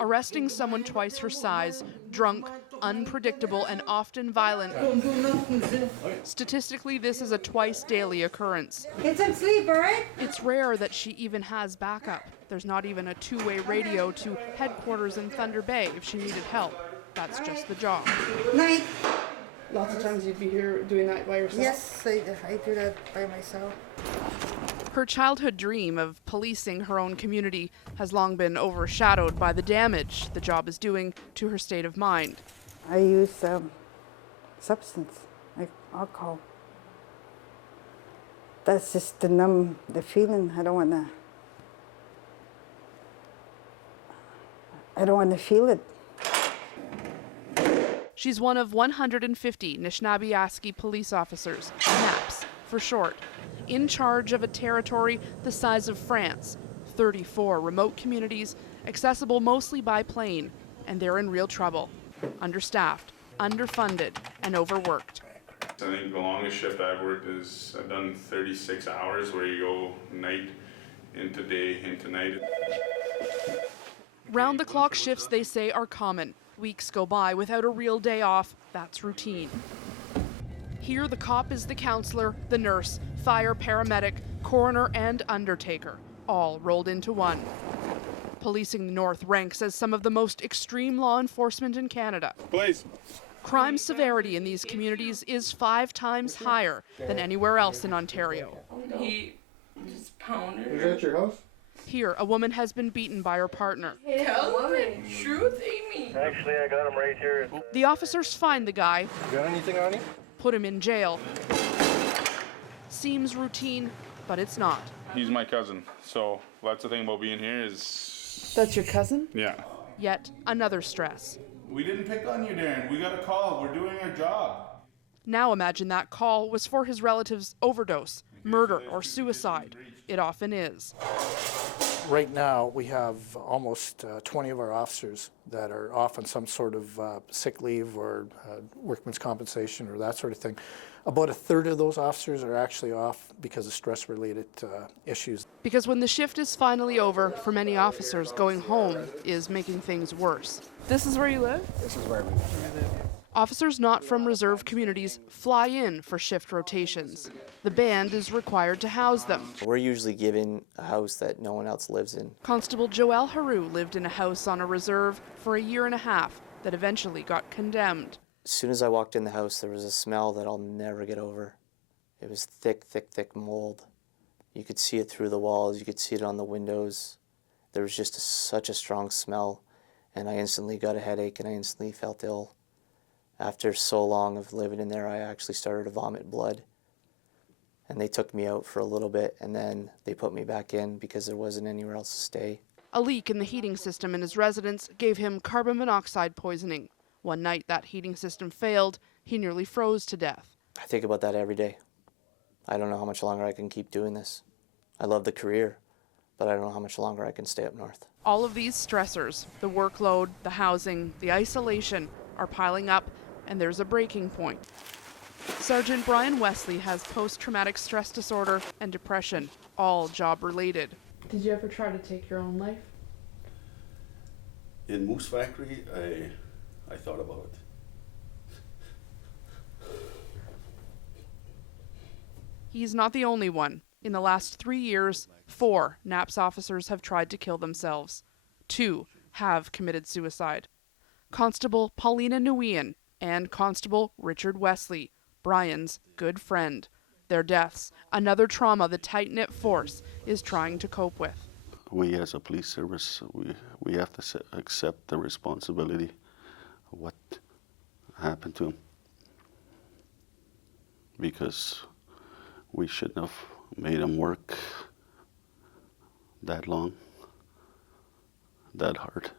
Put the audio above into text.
Arresting someone twice her size, drunk, unpredictable, and often violent. Statistically, this is a twice daily occurrence. Get some sleep, all right? It's rare that she even has backup. There's not even a two-way radio to headquarters in Thunder Bay if she needed help. That's just the job. Night. Lots of times you'd be here doing that by yourself? Yes, I do that by myself. Her childhood dream of policing her own community has long been overshadowed by the damage the job is doing to her state of mind. I use substance, like alcohol. That's just to numb the feeling. I don't want to feel it. She's one of 150 Anishinaabe police officers, NAPS for short, in charge of a territory the size of France, 34 remote communities, accessible mostly by plane, and they're in real trouble. Understaffed, underfunded, and overworked. I think the longest shift I've worked is I've done 36 hours where you go night into day into night. Round-the-clock shifts, they say, are common. Weeks go by without a real day off. That's routine. Here, the cop is the counselor, the nurse, fire paramedic, coroner, and undertaker, all rolled into one. Policing the North ranks as some of the most extreme law enforcement in Canada. Please. Crime severity in these communities is 5 times higher than anywhere else in Ontario. He just pounded her. Is that your house? Here, a woman has been beaten by her partner. Tell him the truth, Amy. Actually, I got him right here. The officers find the guy, You got anything on you? put him in jail. Seems routine, but it's not. He's my cousin, so that's the thing about being here is... That's your cousin? Yeah. Yet another stress. We didn't pick on you, Darren. We got a call. We're doing our job. Now imagine that call was for his relative's overdose, murder, or suicide. It often is. Right now, we have almost 20 of our officers that are off on some sort of sick leave or workman's compensation or that sort of thing. About a third of those officers are actually off because of stress-related issues. Because when the shift is finally over, for many officers, going home is making things worse. This is where you live? This is where we live. Officers not from reserve communities fly in for shift rotations. The band is required to house them. We're usually given a house that no one else lives in. Constable Joelle Haru lived in a house on a reserve for a year and a half that eventually got condemned. As soon as I walked in the house, there was a smell that I'll never get over. It was thick, thick, thick mold. You could see it through the walls. You could see it on the windows. There was just such a strong smell, and I instantly got a headache and I instantly felt ill. After so long of living in there, I actually started to vomit blood. And they took me out for a little bit, and then they put me back in because there wasn't anywhere else to stay. A leak in the heating system in his residence gave him carbon monoxide poisoning. One night that heating system failed, he nearly froze to death. I think about that every day. I don't know how much longer I can keep doing this. I love the career, but I don't know how much longer I can stay up north. All of these stressors, the workload, the housing, the isolation, are piling up, and there's a breaking point. Sergeant Brian Wesley has post-traumatic stress disorder and depression, all job-related. Did you ever try to take your own life? In Moose Factory, I thought about it. He's not the only one. In the last 3 years, 4 NAPS officers have tried to kill themselves. 2 have committed suicide. Constable Paulina Nguyen and Constable Richard Wesley, Brian's good friend. Their deaths, another trauma the tight-knit force is trying to cope with. We as a police service, we have to accept the responsibility of what happened to him. Because we shouldn't have made him work that long, that hard.